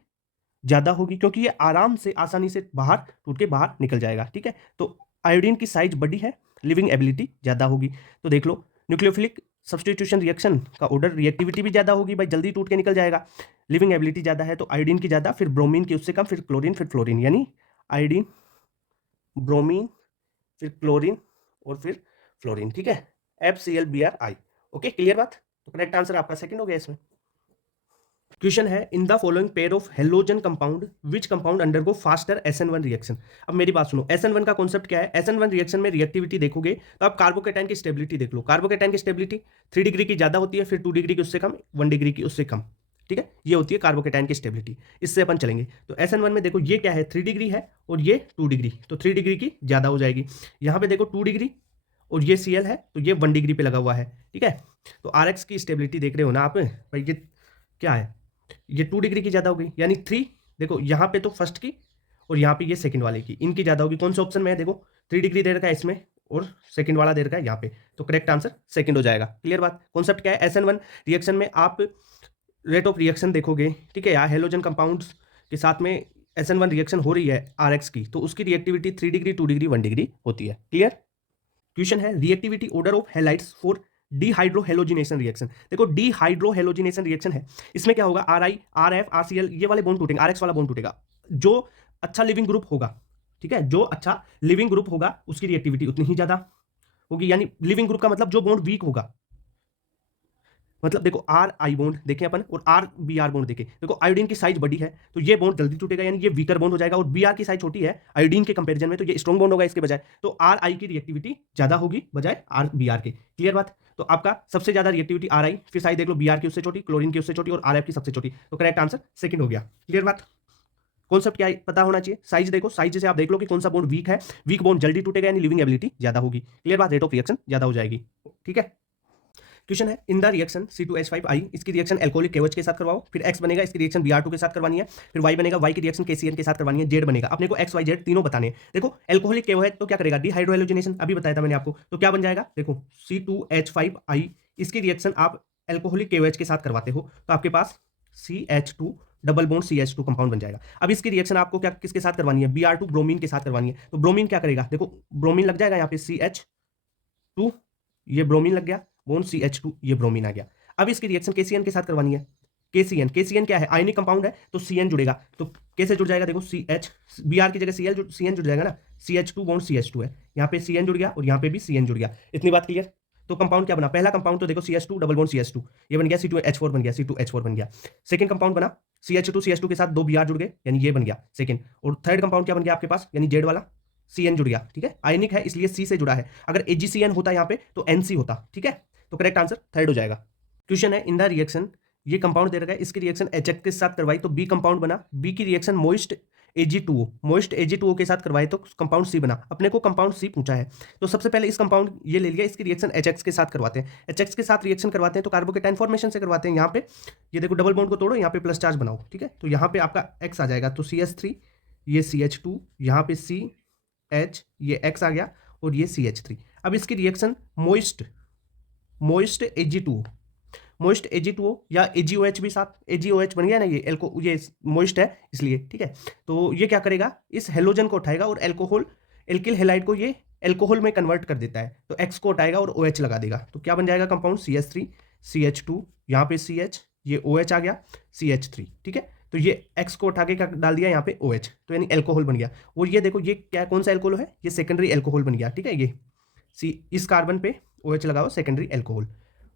ज़्यादा होगी क्योंकि ये आराम से आसानी से बाहर टूट के बाहर निकल जाएगा। ठीक है, तो आयोडीन की साइज बड़ी है, लिविंग एबिलिटी ज़्यादा होगी। तो देख लो न्यूक्लियोफिलिक सब्स्टिट्यूशन रिएक्शन का ऑर्डर, रिएक्टिविटी भी ज़्यादा होगी भाई, जल्दी टूट के निकल जाएगा, लिविंग एबिलिटी ज़्यादा है, तो आयोडीन की ज़्यादा, फिर ब्रोमीन की उससे कम, फिर क्लोरीन, फिर फ्लोरीन, यानी आयोडीन, ब्रोमीन, फिर क्लोरीन और फिर फ्लोरीन। ठीक है, FCl Br I। Okay, clear बात, तो करेक्ट आंसर आपका सेकंड हो गया इसमें। क्वेश्चन है इन the following pair of halogen compound which compound undergo faster SN1 reaction. अब मेरी बात सुनो, SN1 का कॉन्सेप्ट क्या है, SN1 रिएक्शन में रिएक्टिविटी देखोगे तो आप कार्बोकेटाइन की स्टेबिलिटी देख लो, कार्बोकेटाइन की स्टेबिलिटी 3 डिग्री की ज्यादा होती है, फिर 2 डिग्री की उससे कम, 1 डिग्री की उससे कम। ठीक है, ये होती है कार्बोकेटाइन की स्टेबिलिटी, इससे अपन चलेंगे। तो SN1 में देखो ये क्या है, 3 डिग्री है और ये 2 डिग्री, तो 3 डिग्री की ज्यादा हो जाएगी। यहाँ पे देखो 2 डिग्री और ये Cl है, तो ये 1 डिग्री पे लगा हुआ है। ठीक है, तो RX की स्टेबिलिटी देख रहे हो ना आप भाई, ये क्या है, ये 2 डिग्री की ज़्यादा हो गई, यानी 3, देखो यहाँ पे तो फर्स्ट की और यहाँ पे ये सेकंड वाले की, इनकी ज़्यादा होगी। कौन से ऑप्शन में है, देखो 3 डिग्री दे रखा है इसमें और सेकंड वाला दे रखा है यहाँ पे, तो करेक्ट आंसर सेकंड हो जाएगा। क्लियर बात। कॉन्सेप्ट क्या है, SN1 रिएक्शन में आप रेट ऑफ रिएक्शन देखोगे, ठीक है, या हेलोजन कंपाउंड्स के साथ में SN1 रिएक्शन हो रही है RX की, तो उसकी रिएक्टिविटी 3 डिग्री, 2 डिग्री, 1 डिग्री होती है। क्लियर। क्वेश्चन है reactivity order of halides for dehydrohalogenation reaction. देखो डिहाइड्रोहेलोजिनेशन रिएक्शन है, इसमें क्या होगा, RI, RF, RCl ये वाले बॉन्ड टूटेंगे, RX वाला बॉन्ड टूटेगा। जो अच्छा लिविंग ग्रुप होगा, ठीक है, जो अच्छा लिविंग ग्रुप होगा उसकी रिएक्टिविटी उतनी ही ज्यादा होगी। यानी लिविंग ग्रुप का मतलब जो बॉन्ड वीक होगा, मतलब देखो आर आई बॉन्ड देखें अपन और आर बी आर बॉन्ड देखें, देखो आयोडीन की साइज बड़ी है तो ये बॉन्ड जल्दी टूटेगा, यानी ये वीकर बॉन्ड हो जाएगा, और बी आर की साइज छोटी है आयोडीन के कंपैरिजन में, तो ये स्ट्रॉन्ग बॉन्ड होगा इसके बजाय, तो आर आई की रिएक्टिविटी ज्यादा होगी बजाय आर बी आर के। क्लियर बात। तो आपका सबसे ज्यादा रिएक्टिविटी आर आई, फिर साइज देख लो बी आर की उससे छोटी, क्लोरीन की उससे छोटी, और आर एफ की सबसे छोटी, तो करेक्ट आंसर सेकंड हो गया। क्लियर बात। कॉन्सेप्ट क्या है पता होना चाहिए, साइज देखो, साइज से आप देख लो कि कौन सा बॉन्ड वीक है, वीक बॉन्ड जल्दी टूटेगा यानी लिविंग एबिलिटी ज्यादा होगी। क्लियर बात। रेट ऑफ रिएक्शन ज्यादा हो जाएगी। ठीक है। क्वेश्चन है इन द रिएक्शन C2H5I, इसकी रिएक्शन एल्कोहलिक KOH के साथ करवाओ, फिर X बनेगा इसकी रिएक्शन Br2 के साथ करवानी है, फिर Y बनेगा Y की रिएक्शन KCN के साथ करवानी है, Z बनेगा अपने को X Y Z तीनों बताने हैं। देखो एल्कोहलिक KOH तो क्या करेगा, डिहाइड्रोहेलोजिनेशन, अभी बताया था मैंने आपको, तो क्या बन जाएगा, देखो C2H5I इसकी रिएक्शन आप एल्कोहलिक KOH के साथ करवाते हो तो आपके पास CH2 double bond CH2 compound बन जाएगा। अब इसकी रिएक्शन आपको क्या किसके साथ करवानी है, Br2 ब्रोमीन के साथ करवानी है, तो ब्रोमीन क्या करेगा, देखो ब्रोमीन लग जाएगा यहाँ पे CH2, ये ब्रोमीन लग गया, बोन CH2 ये ब्रोमीन आ गया। अब इसकी रिएक्शन KCN के साथ करवानी है, KCN क्या है, आयनिक कंपाउंड है तो CN जुड़ेगा, तो कैसे जुड़ जाएगा, देखो CH Br की जगह CN जुड़ जाएगा ना, CH2 बॉन्ड CH2 है, यहाँ पे CN जुड़ गया और यहाँ पे भी CN जुड़ गया। इतनी बात क्लियर। तो कंपाउंड क्या बना, पहला कंपाउंड तो देखो CH2 डबल बॉन्ड CH2 ये बन गया, C2H4 बन गया, C2H4 बन गया। सेकंड कंपाउंड बना CH2 के साथ 2 Br जुड़ गए यानी ये बन गया सेकंड, और थर्ड कंपाउंड क्या बन गया आपके पास, यानी जेड वाला CN जुड़ गया। ठीक है, आयनिक है इसलिए C से जुड़ा है, अगर AgCN होता यहाँ पे तो NC होता। ठीक है, तो करेक्ट आंसर थर्ड हो जाएगा। क्वेश्चन है इन द रिएक्शन, ये कंपाउंड दे रखा है, इसकी रिएक्शन HX के साथ करवाई तो B कंपाउंड बना, B की रिएक्शन मोइस्ट Ag2O के साथ करवाए तो कंपाउंड C बना। अपने को कंपाउंड C पूछा है तो सबसे पहले इस कंपाउंड ये ले लिया, इसकी रिएक्शन HX के साथ करवाते हैं, HX के साथ रिएक्शन करवाते हैं तो कार्बोकेटाइन फॉर्मेशन से करवाते हैं। यहाँ पे ये देखो डबल बॉन्ड को तोड़ो, यहाँ पे प्लस चार्ज बनाओ। ठीक है, तो यहाँ पे आपका X आ जाएगा, तो CH3 ये CH2, यहाँ पे CH ये X आ गया और ये CH3। अब इसकी रिएक्शन मोइस्ट Ag2O या AgOH भी साथ, AgOH बन गया ना, ये मोइस्ट है इसलिए। ठीक है, तो ये क्या करेगा, इस हेलोजन को उठाएगा और एल्किल हैलाइड को ये एल्कोहल में कन्वर्ट कर देता है, तो X को उठाएगा और OH लगा देगा, तो क्या बन जाएगा कंपाउंड CH3 CH2, यहाँ पे CH ये OH आ गया CH3। ठीक है, तो ये X को उठा के क्या डाल दिया यहाँ पे OH, तो यानी एल्कोहल बन गया। और ये देखो ये क्या कौन सा एल्कोहल है, ये सेकेंडरी एल्कोहल बन गया। ठीक है, ये इस कार्बन पे OH लगाओ, सेकेंडरी एल्कोहल।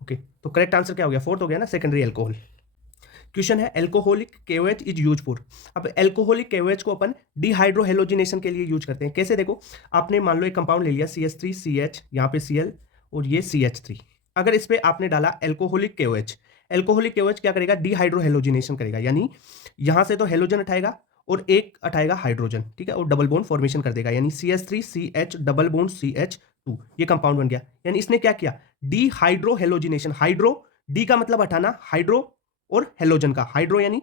ओके, तो करेक्ट आंसर क्या हो गया, फोर्थ हो गया ना, सेकेंडरी एल्कोहल। क्वेश्चन है alcoholic KOH is use for, अब एल्कोहलिक KOH को अपन डिहाइड्रोहेलोजिनेशन के लिए यूज करते हैं। कैसे, देखो आपने मान लो एक कंपाउंड ले लिया CH3 CH, यहाँ पे Cl और ये CH3, अगर इस पे आपने डाला एल्कोहलिक KOH क्या करेगा, डिहाइड्रोहेलोजिनेशन करेगा, यानी यहाँ से तो हेलोजन उठाएगा और एक उठाएगा हाइड्रोजन। ठीक है, और डबल बॉन्ड फॉर्मेशन कर देगा, यानी CH3 CH double bond CH2 ये कंपाउंड बन गया। यानी इसने क्या किया, डिहाइड्रोहेलोजिनेशन, हाइड्रो डी का मतलब हटाना, हाइड्रो और हेलोजन का, हाइड्रो यानी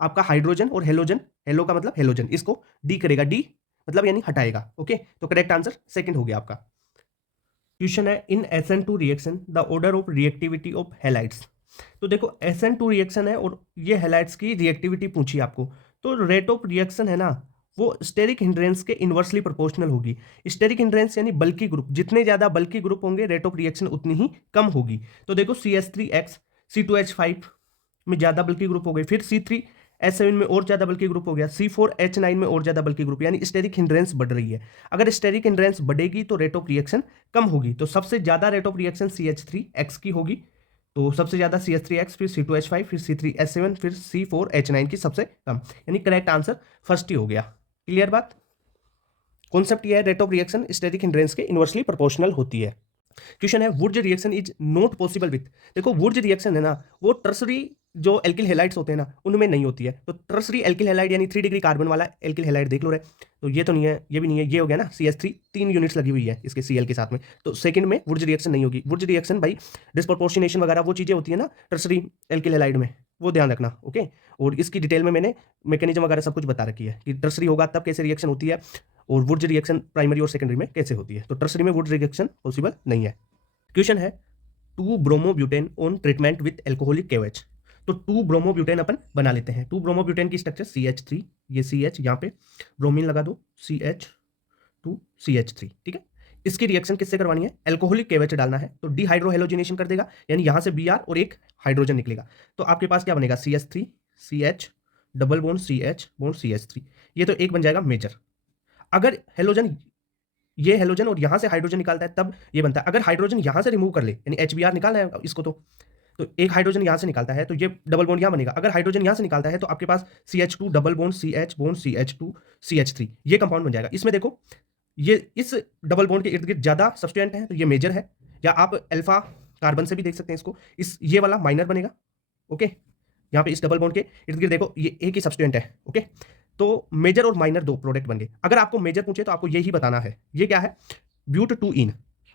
आपका हाइड्रोजन और हेलोजन, हेलो का मतलब हेलोजन, इसको डी करेगा, डी मतलब यानी हटाएगा। ओके, तो करेक्ट आंसर सेकंड हो गया आपका। क्वेश्चन है इन SN2 reaction the order of reactivity of halides, तो देखो SN2 रिएक्शन है और ये हैलाइड्स की रिएक्टिविटी पूछी आपको, तो रेट ऑफ रिएक्शन है ना वो स्टेरिक हिंड्रेंस के इनवर्सली प्रोपोर्शनल होगी। स्टेरिक हिंड्रेंस यानी बल्की ग्रुप, जितने ज्यादा बल्की ग्रुप होंगे रेट ऑफ रिएक्शन उतनी ही कम होगी। तो देखो CH3X C2H5 में ज्यादा बल्की ग्रुप हो गई, फिर C3H7 में और ज्यादा बल्की ग्रुप हो गया, C4H9 में और ज्यादा बल्की ग्रुप, यानी स्टेरिक हिंड्रेंस बढ़ रही है। अगर स्टेरिक हिंड्रेंस बढ़ेगी तो रेट ऑफ रिएक्शन कम होगी, तो सबसे ज्यादा रेट ऑफ रिएक्शन CH3X की होगी, तो सबसे ज्यादा CH3X, फिर C2H5, फिर C3H7, फिर C4H9 की सबसे कम, यानी करेक्ट आंसर फर्स्ट ही हो गया। क्लियर बात। कॉन्सेप्ट ये है rate of reaction steric hindrance के इनवर्सली प्रोपोर्शनल होती है। क्वेश्चन है Wurtz reaction is not possible with, देखो वुड्स रिएक्शन है ना वो टर्सरी जो एल्किल हैलाइड्स होते हैं ना उनमें नहीं होती है, तो टर्सरी एल्किल हैलाइड यानी 3 डिग्री कार्बन वाला एल्किल हैलाइड देख लो रे, तो ये तो नहीं है, ये भी नहीं है, ये हो गया ना CH3 3 यूनिट्स लगी हुई है इसके Cl के साथ में, तो सेकंड में वुड्स रिएक्शन नहीं होगी। वुड्स रिएक्शन भाई डिस्प्रोपोर्शनेशन वगैरह वो चीजें होती है ना टर्सरी एल्किल हैलाइड में, वो ध्यान रखना, ओके। और इसकी डिटेल में मैंने मैकेनिज्म वगैरह सब कुछ बता रखी है कि टर्सरी होगा तब कैसे रिएक्शन होती है और वुड्स रिएक्शन प्राइमरी और सेकेंडरी में कैसे होती है। तो टर्सरी में वुड्स रिएक्शन पॉसिबल नहीं है। क्वेश्चन है 2 bromobutane on treatment with alcoholic केवेज। तो 2 ब्रोमोब्यूटेन अपन बना लेते हैं। 2 ब्रोमोब्यूटेन की स्ट्रक्चर CH3, ये CH यहाँ पे ब्रोमीन लगा दो, CH2 CH3, ठीक है। इसकी रिएक्शन किससे करवानी है? एल्कोहलिक केवेच डालना है तो डिहाइड्रोहेलोजिनेशन कर देगा, यानी यहां से Br और एक हाइड्रोजन निकलेगा। तो आपके पास क्या बनेगा? CH3 CH double bond CH bond CH3, ये तो एक बन जाएगा मेजर। अगर हेलोजन, ये हेलोजन और यहां से हाइड्रोजन निकालता है तब ये बनता है। अगर हाइड्रोजन यहां से रिमूव कर ले, यानी HBr निकालना है इसको, तो एक हाइड्रोजन यहां से निकालता है तो ये डबल बॉन्ड यहां बनेगा। अगर हाइड्रोजन यहां से निकालता है तो आपके पास CH2 double bond CH2 CH3, ये कंपाउंड बन जाएगा। इसमें देखो ये इस डबल बॉन्ड के इर्द गिर्द ज्यादा सब्सटेंट है तो ये मेजर है, या आप अल्फा कार्बन से भी देख सकते हैं इसको। इस ये वाला माइनर बनेगा, ओके। यहाँ पे इस डबल बॉन्ड के इर्द गिर्द देखो ये एक ही सब्सटेंट है, ओके। तो मेजर और माइनर दो प्रोडक्ट बन गए। अगर आपको मेजर पूछे तो आपको यही बताना है, ये क्या है? ब्यूट 2 इन।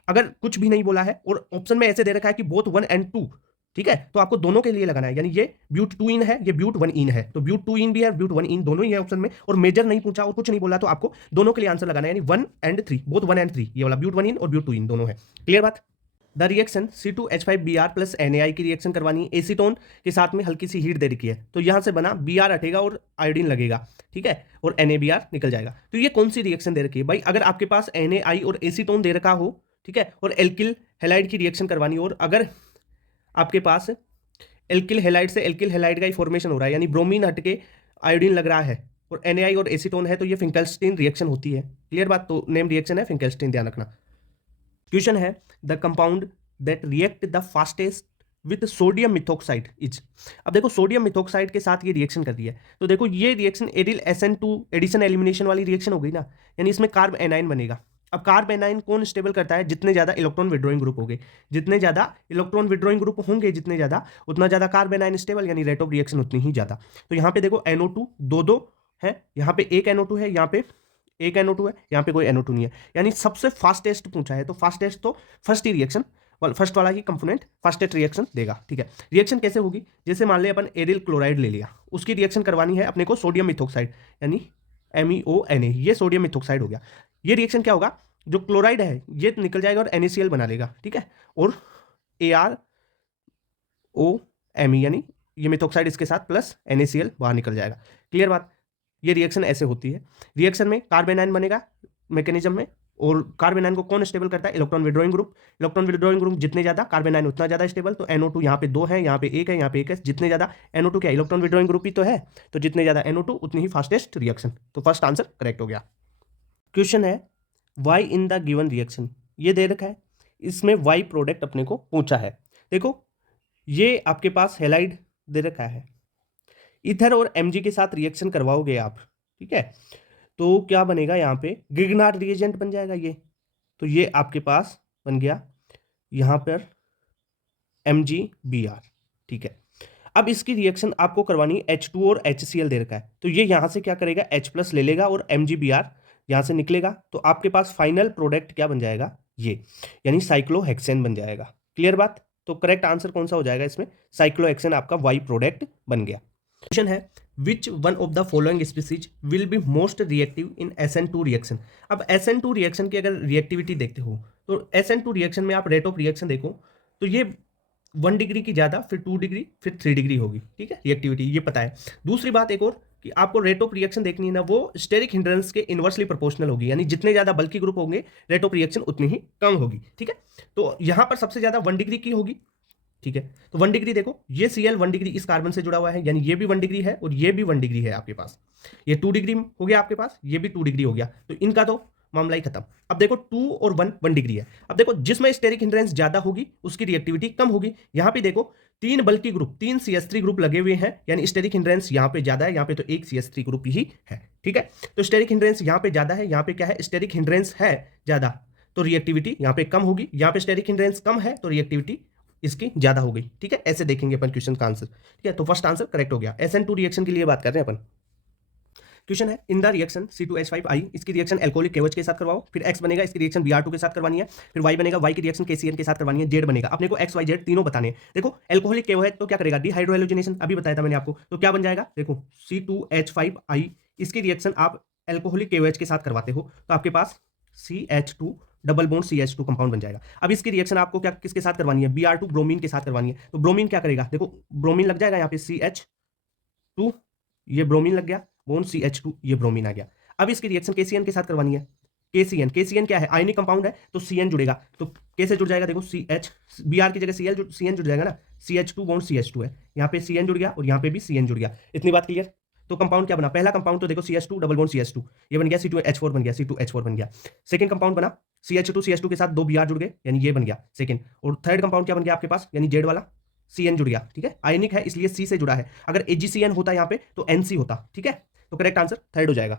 अगर कुछ भी नहीं बोला है और ऑप्शन में ऐसे दे रखा है कि बोथ 1 and 2, ठीक है, तो आपको दोनों के लिए लगाना है। यानी ये ब्यूट 2 इन है, ये ब्यूट 1 इन है, तो ब्यूट 2 इन भी है, ब्यूट 1 इन दोनों ही है ऑप्शन में। और मेजर नहीं पूछा और कुछ नहीं बोला तो आपको दोनों के लिए आंसर लगाना है, यानी 1 and 3, बोथ 1 and 3, ये वाला ब्यूट 1 इन और ब्यूट 2 इन दोनों है। क्लियर बात? The reaction C2H5Br plus NaI की रिएक्शन करवानी है। एसीटोन के साथ में हल्की सी हीट दे रखी है, तो यहां से बना Br हटेगा और आयोडीन लगेगा, ठीक है, और NaBr निकल जाएगा। तो ये कौन सी रिएक्शन दे रखी है भाई? अगर आपके पास NaI और एसीटोन दे रखा हो, ठीक है, और एल्किल हैलाइड की रिएक्शन करवानी हो, और अगर आपके पास एल्किल हैलाइड से एल्किल हैलाइड का ही फॉर्मेशन हो रहा है, यानी ब्रोमीन हटके आयोडीन लग रहा है और NaI और एसीटोन है, तो ये फिंकलस्टीन रिएक्शन होती है। क्लियर बात? तो नेम रिएक्शन है फिंकलस्टीन, ध्यान रखना। क्वेश्चन है the compound that react the fastest with sodium methoxide is. अब देखो सोडियम मिथोक्साइड के साथ ये रिएक्शन कर रही है, तो देखो ये रिएक्शन एडिल SN2 एडिशन एलिमिनेशन वाली रिएक्शन हो गई ना, यानी इसमें कार्ब एनाइन बनेगा। अब कार्ब एनाइन कौन स्टेबल करता है? जितने ज्यादा इलेक्ट्रॉन विड्रॉइंग ग्रुप होंगे, जितने ज्यादा इलेक्ट्रॉन विड्रॉइंग ग्रुप होंगे, जितने ज्यादा उतना ज्यादा कार्ब एनाइन स्टेबल, यानी रेट ऑफ रिएक्शन उतनी ही ज्यादा। तो यहाँ पे देखो NO2 दो है, यहाँ पे एक NO2 है, यहाँ पे एक NO2 है, यहाँ पे कोई NO2 नहीं है, यानी सबसे फास्टेस्ट पूछा है। तो फास्टेस्ट तो फर्स्ट ही रिएक्शन, फर्स्ट वाला ही कंपोनेंट फास्टेस्ट रिएक्शन देगा, ठीक है। रिएक्शन कैसे होगी? जैसे मान ले अपन एरिल क्लोराइड ले लिया, उसकी रिएक्शन करवानी है अपने को सोडियम मिथोक्साइड, यानी MEONA, ये सोडियम मिथोक्साइड हो गया। ये रिएक्शन क्या होगा? जो क्लोराइड है ये निकल जाएगा और NaCl बना लेगा, ठीक है, और ArOMe, यानी ये मिथोक्साइड इसके साथ प्लस NaCl बाहर निकल जाएगा। क्लियर बात? ये रिएक्शन ऐसे होती है। रिएक्शन में कार्बेनाइन बनेगा मैकेनिज्म में, और कार्बेनाइन को कौन स्टेबल करता है? Electron withdrawing group. Electron withdrawing group जितने ज्यादा कार्बेनाइन उतना ज्यादा स्टेबल। तो NO2 यहाँ पे 2 है, यहाँ पे 1 है, यहाँ पे 1 है, जितने ज्यादा NO2 क्या इलेक्ट्रॉन विड्रॉइंग ग्रुप ही तो है, तो जितने ज्यादा NO2 उतनी ही फास्टेस्ट रिएक्शन। तो फर्स्ट आंसर करेक्ट हो गया। क्वेश्चन है Y in the given reaction, ये दे रखा है, इसमें वाई प्रोडक्ट अपने को पूछा है। देखो ये आपके पास हेलाइड दे रखा है, इथर और Mg के साथ रिएक्शन करवाओगे आप, ठीक है, तो क्या बनेगा? यहाँ पे गिगनार्ड रिएजेंट बन जाएगा ये, तो ये आपके पास बन गया यहाँ पर MgBr, ठीक है। अब इसकी रिएक्शन आपको करवानी H2 और HCl दे रखा है, तो ये यहाँ से क्या करेगा? H+ ले लेगा और MgBr यहाँ से निकलेगा, तो आपके पास फाइनल प्रोडक्ट क्या बन जाएगा? ये, यानी साइक्लोहेक्सेन बन जाएगा। क्लियर बात? तो करेक्ट आंसर कौन सा हो जाएगा इसमें? साइक्लोहेक्सेन आपका वाई प्रोडक्ट बन गया। क्वेश्चन है which one of the following species will be most reactive in SN2 reaction. अब SN2 रिएक्शन की अगर रिएक्टिविटी देखते हो तो SN2 रिएक्शन में आप रेट ऑफ रिएक्शन देखो तो ये 1 डिग्री की ज़्यादा, फिर 2 डिग्री, फिर 3 डिग्री होगी, ठीक है, रिएक्टिविटी, ये पता है। दूसरी बात एक और कि आपको रेट ऑफ रिएक्शन देखनी है ना, वो स्टेरिक हिंड्रेंस के इनवर्सली प्रोपोर्शनल होगी, यानी जितने ज़्यादा बल्कि ग्रुप होंगे रेट ऑफ रिएक्शन उतनी ही कम होगी, ठीक है। तो यहाँ पर सबसे ज़्यादा 1 डिग्री की होगी, ठीक है। तो 1 डिग्री देखो, ये Cl 1 डिग्री इस कार्बन से जुड़ा हुआ है, यानी ये भी 1 डिग्री है और ये भी 1 डिग्री है आपके पास। ये 2 डिग्री हो गया आपके पास, ये भी 2 डिग्री हो गया, तो इनका तो मामला ही खत्म। अब देखो 2 और 1 डिग्री है। अब देखो जिसमें स्टेरिक हिंड्रेंस ज्यादा होगी उसकी रिएक्टिविटी कम होगी। यहाँ पे देखो 3 बल्कि ग्रुप, 3 CH3 ग्रुप लगे हुए हैं, यानी स्टेरिक हिंड्रेंस यहाँ पे ज्यादा है, यहाँ पे तो एक CH3 ग्रुप ही है, ठीक है। तो स्टेरिक हिंड्रेंस यहाँ पे ज्यादा है, यहाँ पे क्या है? स्टेरिक हिंड्रेंस है ज्यादा, तो रिएक्टिविटी यहाँ पे कम होगी। यहाँ पे स्टेरिक हिंड्रेंस कम है तो रिएक्टिविटी इसकी ज्यादा हो गई, ठीक है। ऐसे देखेंगे अपन क्वेश्चन का आंसर, ठीक है। तो फर्स्ट आंसर करेक्ट हो गया। SN2 रिएक्शन के लिए बात कर रहे हैं अपन। क्वेश्चन है इन द रिएक्शन C2H5I इसकी रिएक्शन एल्कोहलिक KOH के साथ करवाओ, फिर X बनेगा इसकी रिएक्शन Br2 के साथ करवानी है, फिर Y बनेगा Y की रिएक्शन KCN के साथ करवानी है, Z बनेगा अपने को X Y Z तीनों बताने हैं। देखो एल्कोहलिक KOH तो क्या करेगा डिहाइड्रोहेलोजिनेशन, अभी बताया था मैंने आपको, तो क्या बन जाएगा देखो C2H5I इसकी रिएक्शन आप एल्कोहलिक KOH के साथ करवाते हो तो आपके पास CH2 double bond CH2 compound बन जाएगा। अब इसकी रिएक्शन आपको क्या किसके साथ करवानी है Br2 ब्रोमीन के साथ करवानी है, तो ब्रोमीन क्या करेगा देखो ब्रोमीन लग जाएगा यहाँ पे CH2 ये ब्रोमीन लग गया बोन CH2 ये ब्रोमीन आ गया। अब इसकी रिएक्शन KCN के साथ करवानी है, KCN क्या है आयनिक कंपाउंड है तो CN जुड़ेगा, तो कैसे जुड़ जाएगा देखो CH Br की जगह CN जुड़ जाएगा ना, CH2 बोन CH2 है, यहाँ पे CN जुड़ गया और यहाँ पे भी CN जुड़ गया। इतनी बात क्लियर। तो कंपाउंड क्या बना, पहला कंपाउंड तो देखो CH2 डबल बॉन्ड CH2 ये बन गया, C2H4 बन गया, C2H4 बन गया। सेकंड कंपाउंड बना CH2 के साथ दो Br जुड़ गए यानी ये बन गया सेकंड, और थर्ड कंपाउंड क्या बन गया आपके पास यानी जेड वाला CN जुड़ गया, ठीक है आयनिक है इसलिए C से जुड़ा है, अगर AgCN होता यहाँ पे तो NC होता, ठीक है तो करेक्ट आंसर थर्ड हो जाएगा।